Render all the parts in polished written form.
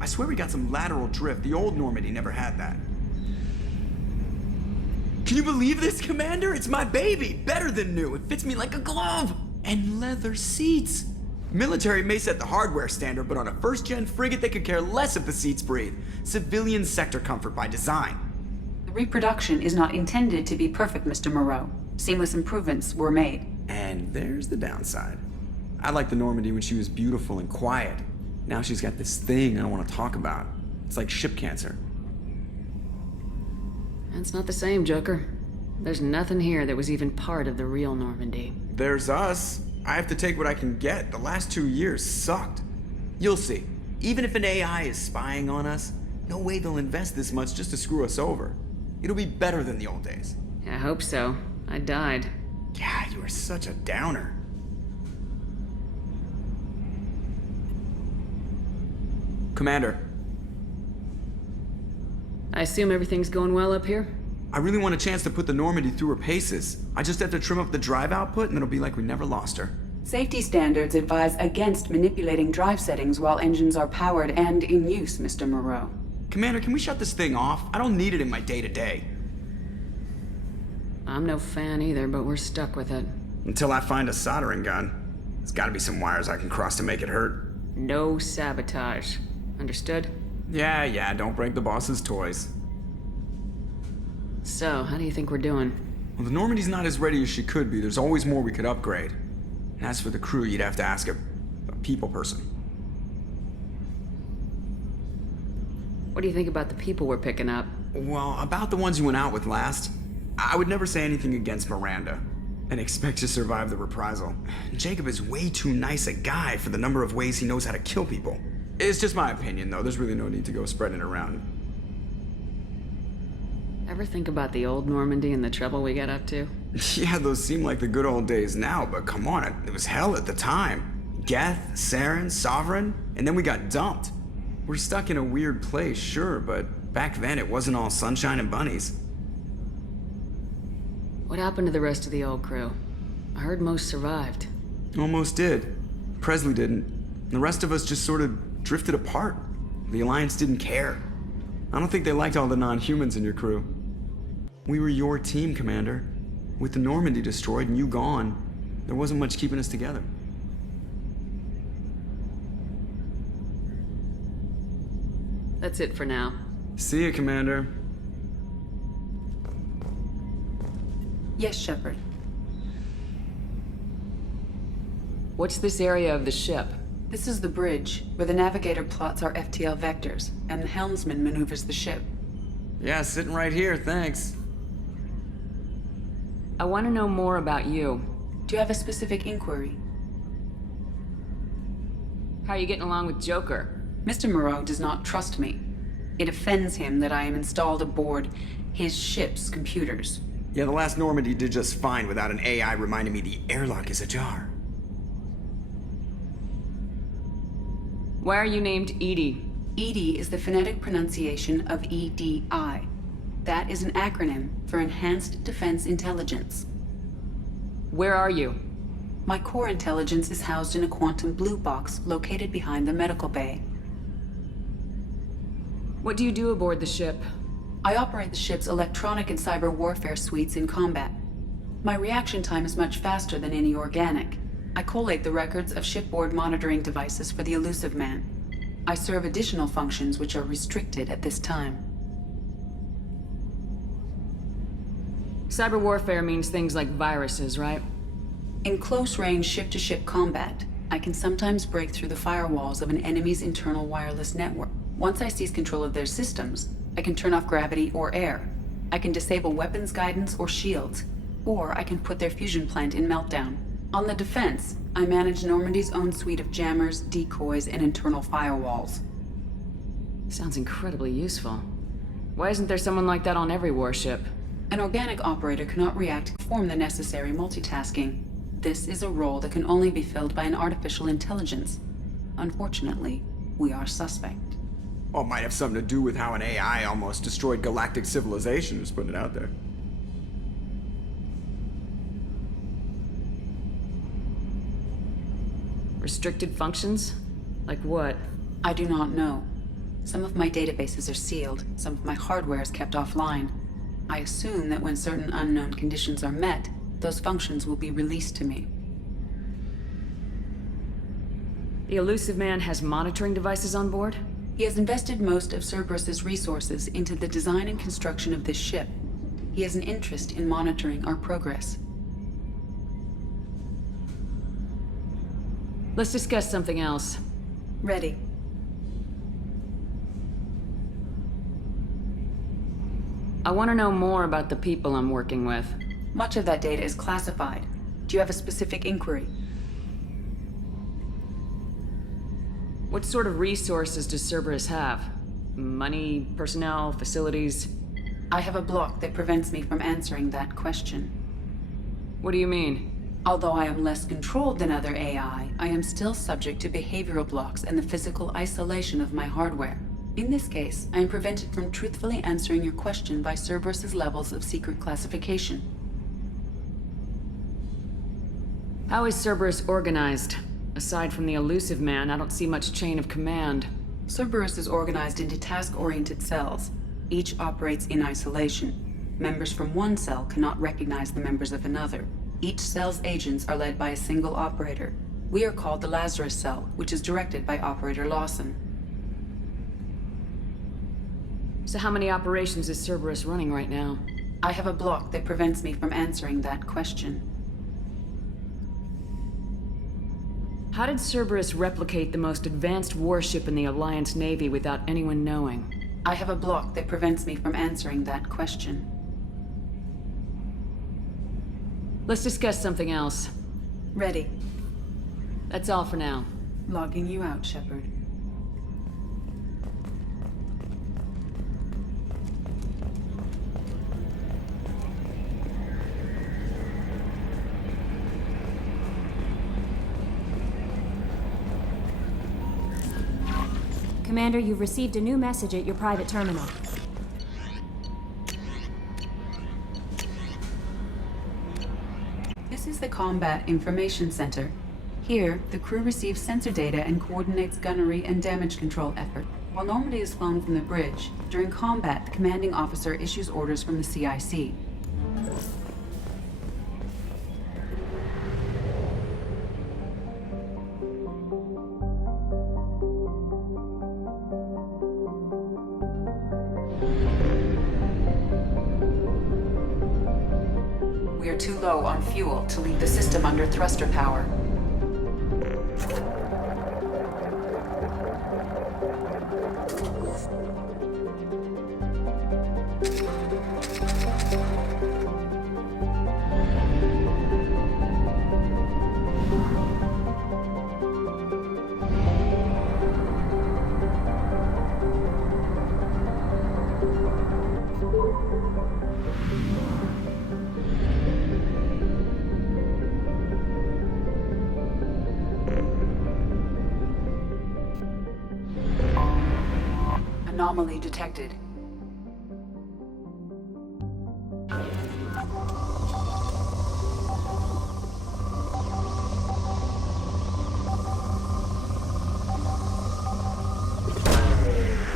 I swear we got some lateral drift. The old Normandy never had that. Can you believe this, Commander? It's my baby! Better than new. It fits me like a glove! And leather seats. Military may set the hardware standard, but on a first-gen frigate, they could care less if the seats breathe. Civilian sector comfort by design. The reproduction is not intended to be perfect, Mr. Moreau. Seamless improvements were made. And there's the downside. I liked the Normandy when she was beautiful and quiet. Now she's got this thing I don't want to talk about. It's like ship cancer. That's not the same, Joker. There's nothing here that was even part of the real Normandy. There's us. I have to take what I can get. The last 2 years sucked. You'll see. Even if an AI is spying on us, no way they'll invest this much just to screw us over. It'll be better than the old days. I hope so. I died. Yeah, you are such a downer. Commander. I assume everything's going well up here? I really want a chance to put the Normandy through her paces. I just have to trim up the drive output and it'll be like we never lost her. Safety standards advise against manipulating drive settings while engines are powered and in use, Mr. Moreau. Commander, can we shut this thing off? I don't need it in my day-to-day. I'm no fan either, but we're stuck with it. Until I find a soldering gun. There's gotta be some wires I can cross to make it hurt. No sabotage. Understood? Yeah, don't break the boss's toys. So, how do you think we're doing? Well, the Normandy's not as ready as she could be. There's always more we could upgrade. And as for the crew, you'd have to ask a people person. What do you think about the people we're picking up? Well, about the ones you went out with last, I would never say anything against Miranda and expect to survive the reprisal. Jacob is way too nice a guy for the number of ways he knows how to kill people. It's just my opinion, though. There's really no need to go spreading it around. Ever think about the old Normandy and the trouble we got up to? Yeah, those seem like the good old days now, but come on, it was hell at the time. Geth, Saren, Sovereign, and then we got dumped. We're stuck in a weird place, sure, but back then it wasn't all sunshine and bunnies. What happened to the rest of the old crew? I heard most survived. Almost did. Presley didn't. The rest of us just sort of drifted apart. The Alliance didn't care. I don't think they liked all the non-humans in your crew. We were your team, Commander. With the Normandy destroyed and you gone, there wasn't much keeping us together. That's it for now. See ya, Commander. Yes, Shepard. What's this area of the ship? This is the bridge, where the navigator plots our FTL vectors, and the helmsman maneuvers the ship. Yeah, sitting right here, thanks. I want to know more about you. Do you have a specific inquiry? How are you getting along with Joker? Mr. Moreau does not trust me. It offends him that I am installed aboard his ship's computers. Yeah, the last Normandy did just fine without an AI reminding me the airlock is ajar. Why are you named Edie? EDI is the phonetic pronunciation of EDI. That is an acronym for Enhanced Defense Intelligence. Where are you? My core intelligence is housed in a quantum blue box located behind the medical bay. What do you do aboard the ship? I operate the ship's electronic and cyber warfare suites in combat. My reaction time is much faster than any organic. I collate the records of shipboard monitoring devices for the Elusive Man. I serve additional functions which are restricted at this time. Cyber warfare means things like viruses, right? In close-range ship-to-ship combat, I can sometimes break through the firewalls of an enemy's internal wireless network. Once I seize control of their systems, I can turn off gravity or air. I can disable weapons guidance or shields, or I can put their fusion plant in meltdown. On the defense, I manage Normandy's own suite of jammers, decoys, and internal firewalls. Sounds incredibly useful. Why isn't there someone like that on every warship? An organic operator cannot react to perform the necessary multitasking. This is a role that can only be filled by an artificial intelligence. Unfortunately, we are suspect. Well, it might have something to do with how an AI almost destroyed galactic civilization, just putting it out there. Restricted functions? Like what? I do not know. Some of my databases are sealed, some of my hardware is kept offline. I assume that when certain unknown conditions are met, those functions will be released to me. The Illusive Man has monitoring devices on board? He has invested most of Cerberus's resources into the design and construction of this ship. He has an interest in monitoring our progress. Let's discuss something else. Ready. I want to know more about the people I'm working with. Much of that data is classified. Do you have a specific inquiry? What sort of resources does Cerberus have? Money, personnel, facilities? I have a block that prevents me from answering that question. What do you mean? Although I am less controlled than other AI, I am still subject to behavioral blocks and the physical isolation of my hardware. In this case, I am prevented from truthfully answering your question by Cerberus's levels of secret classification. How is Cerberus organized? Aside from the Illusive Man, I don't see much chain of command. Cerberus is organized into task-oriented cells. Each operates in isolation. Members from one cell cannot recognize the members of another. Each cell's agents are led by a single operator. We are called the Lazarus Cell, which is directed by Operator Lawson. So how many operations is Cerberus running right now? I have a block that prevents me from answering that question. How did Cerberus replicate the most advanced warship in the Alliance Navy without anyone knowing? I have a block that prevents me from answering that question. Let's discuss something else. Ready. That's all for now. Logging you out, Shepard. Commander, you've received a new message at your private terminal. This is the Combat Information Center. Here, the crew receives sensor data and coordinates gunnery and damage control effort. While Normandy is flown from the bridge, during combat, the commanding officer issues orders from the CIC. We are too low on fuel to leave the system under thruster power. Anomaly detected.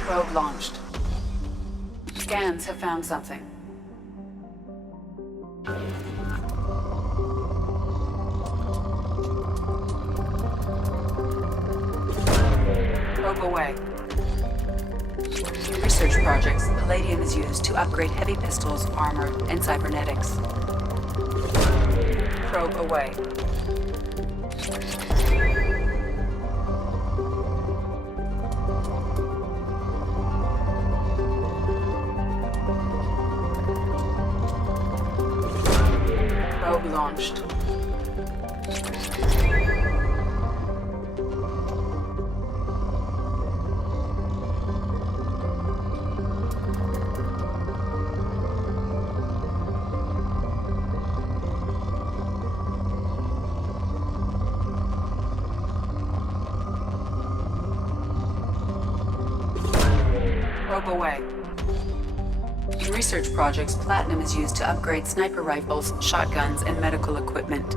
Probe launched. Scans have found something. Probe away. In research projects, palladium is used to upgrade heavy pistols, armor, and cybernetics. Probe away. Probe launched. Probe away. In research projects, platinum is used to upgrade sniper rifles, shotguns, and medical equipment.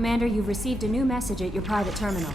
Commander, you've received a new message at your private terminal.